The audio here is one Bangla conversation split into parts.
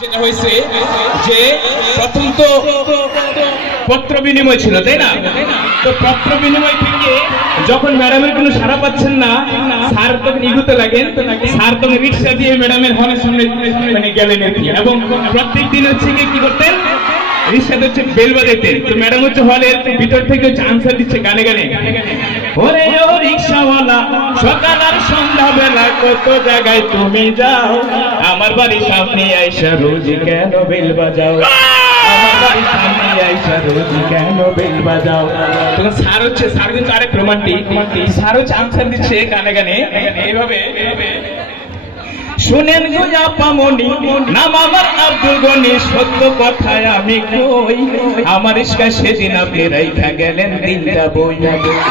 যেটা হয়েছে যে প্রথম তো পত্র বিনিময় ছিল, তাই না? তো পত্র বিনিময় থেকে যখন ম্যাডামের কোনো সাড়া পাচ্ছেন না, স্যার তখন ইগুতে লাগেন। স্যার তখন রিক্সা দিয়ে ম্যাডামের হলের সামনে মানে গেলেন আর কি। এবং প্রত্যেক দিন হচ্ছে কি করতেন, রিক্সাতে হচ্ছে বেল বাজাইতেন। তো ম্যাডাম হচ্ছে হলের ভিতর থেকে হচ্ছে আনসার দিচ্ছে গানে গানে, ওরে ও রিক্সাওয়ালা সকাল আর সন্ধ্যা বেলা কত জায়গায় তুমি যাও, আমার বাড়ির সামনে আইসা রোজ কেন বেল বাজাও, আমার বাড়ির সামনে আইসা রোজ কেন বেল বাজাও। তখন স্যার হচ্ছে, স্যার কিন্তু আরেক রোমান্টিক, স্যার হচ্ছে আনসার দিচ্ছে গানে গানে এইভাবে, শুনেন গো আপামনি নাম আমার আব্দুল গনি, সত্য কথায় আমি কই, আমার ইস্কায় সেদিন আপনি রাইখা গেলেন দিনটা বই,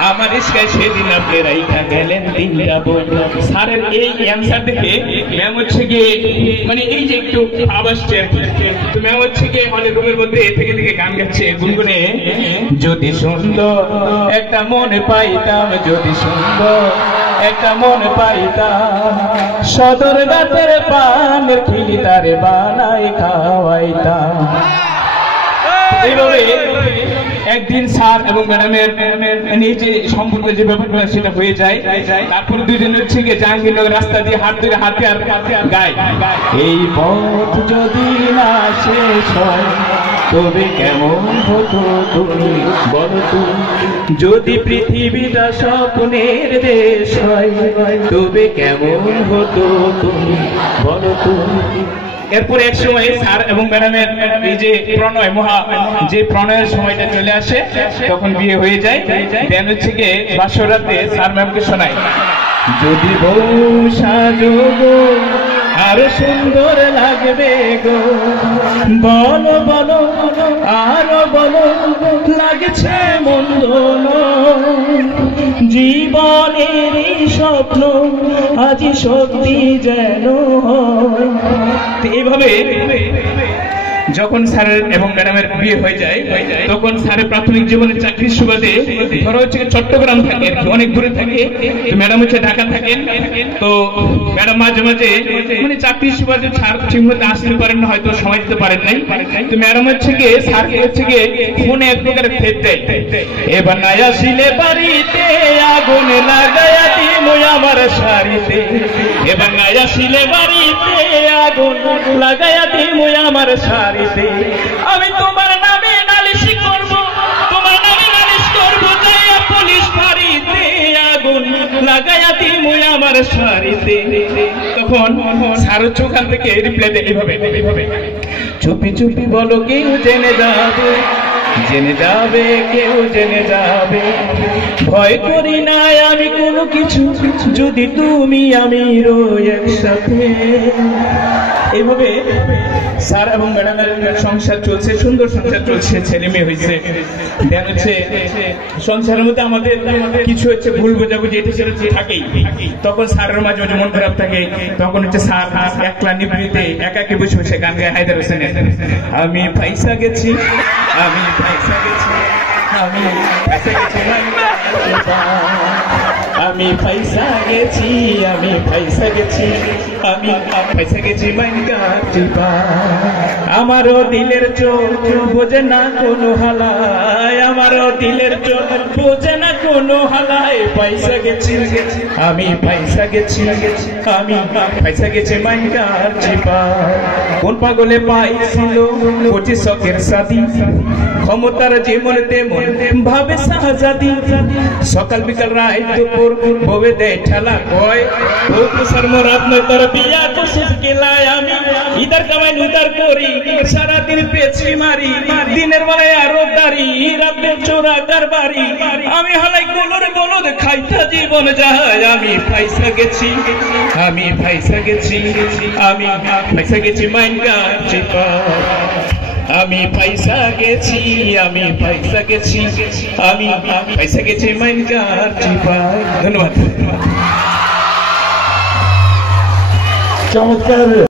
আমার ইস্কায় সেদিন আপনি রাইখা গেলেন দিনটা বই। স্যারের এই অ্যান্সার দেখে ম্যাম হচ্ছে গিয়ে মানে এই যে একটু ভাব আসছে আর কি। তো ম্যাম হচ্ছে গিয়ে হলের রুমের মধ্যে থেকে থেকে গান গাচ্ছে গুনগুনে, যদি সুন্দর একটা মনে পাইতাম, যদি সুন্দর একটা মন পাইতাম, সদর গাছের পান খিলি তারে বানাই খাওয়াইতাম। এইভাবে একদিন স্যার এবং ম্যাডামের নিজে সম্পর্ক যে ব্যাপারগুলো সেটা হয়ে যায়। তারপরে দুইজন হচ্ছে গিয়ে জাহাঙ্গীরনগর রাস্তা দিয়ে হাত ধরে হাতে আর গায়, এই পথ যদি না শেষ হয় তবে কেমন হতো তুমি বলো তুমি, যদি পৃথিবীটা স্বপ্নের দেশ হয় তবে কেমন হতো তুমি বলো তুমি। এরপরে এক সময় স্যার এবং ম্যাডামের এই যে প্রণয় যে প্রণয়ের সময়টা চলে আসে, তখন বিয়ে হয়ে যায়। দেন হচ্ছে গিয়ে বাসরাতে স্যার ম্যামকে শোনায়, যদি বউ সাজো গো আরো সুন্দর লাগবে গো, বলো বলো আরো বলো লাগছে মন্দ জীবনের স্বপ্ন আজ সত্যি যেন। এইভাবে যখন স্যারের এবং ম্যাডামের বিয়ে হয়ে যায়, তখন স্যারের প্রাথমিক জীবনের চাকরির সুবাদে ধরো হচ্ছে চট্টগ্রাম থাকে, অনেক দূরে থাকে, তো ম্যাডাম হচ্ছে ঢাকা থাকেন। তো ম্যাডাম মাঝে মাঝে মানে চাকরির সুবাদে স্যার ঠিক মতো আসতে পারেন না, হয়তো সময় দিতে পারেন নাই। তো ম্যাডাম হচ্ছে গিয়ে স্যারকে হচ্ছে গিয়ে ফোনে এক প্রকারের থেপ দেয়, এবার নাই আসিলে বাড়িতে আগুন লাগাইয়া দিমু আমার শাড়িতে, এবার নাই আসিলে বাড়িতে আগুন লাগাইয়া দিমু আমার শাড়ি, আমি তোমার নামে নালিশ করব, তোমার নামে নালিশ করব, যাইয়া পুলিশ ফাঁড়িতে আগুন লাগাইয়া দিমু আমার শাড়িতে। তখন স্যার ওখান থেকে রিপ্লাই দেয় এইভাবে, চুপি চুপি বলো কেউ জেনে যাবে, জেনে যাবে কেউ জেনে যাবে, ভয় করি না আমি কোনো কিছু, যদি তুমি আমি রই একসাথে। এইভাবে স্যার এবং ম্যাডামের সংসার চলছে, সুন্দর সংসার চলছে, ছেলে মেয়ে হয়েছে। দেন হচ্ছে সংসারের মধ্যে আমাদের কিছু হচ্ছে ভুল বোঝাবুঝি এটা সেটা থাকেই। তখন স্যারের মাঝে মাঝে মন খারাপ থাকে, তখন হচ্ছে স্যার একলা নিবৃতে একাকে বসে বসে গান গায় হায়দার হোসেনের, আমি পয়সা গেছি, আমি পয়সা গেছি, আমি পয়সা গেছি, আমি পয়সা গেছি, আমি পয়সা গেছি, আমি পয়সা গেছি মাইনকা টিপা, আমারও দিলের চোখ বোঝে না কোনো হালায়, আমারও দিলের চোখ বোঝে না কোনো হালায়, পয়সা গেছি, আমি পয়সা গেছি, আমি পয়সা গেছি মাইনকা টিপা। কোন পাগলে পাইছিল কোটি শখের সাথী, ক্ষমতার যেমন তেমন ভাবে শাহজাদি, সকাল বিকাল রাত দুপুর ববে দেয় ঠেলা কয়, ও কুসর্ম রাত নয় তার বিয়া কোশিস কেলায়, আমি ইদার কামাই উদার করি, সারাদিন পেছি মারি, দিনের বেলায় আরো দাঁড়ি, রাতে চোরা কারবারি, আমি হালাই কোলর বলদ খাইতা জীবন যায়, আমি পয়সা গেছি, আমি পয়সা গেছি, আমি পয়সা গেছি মাইনকা চিপা, আমি পয়সা গেছি, আমি পয়সা গেছি, আমি পয়সা গেছি মাইনকা চিপা। ধন্যবাদ। চমৎকার।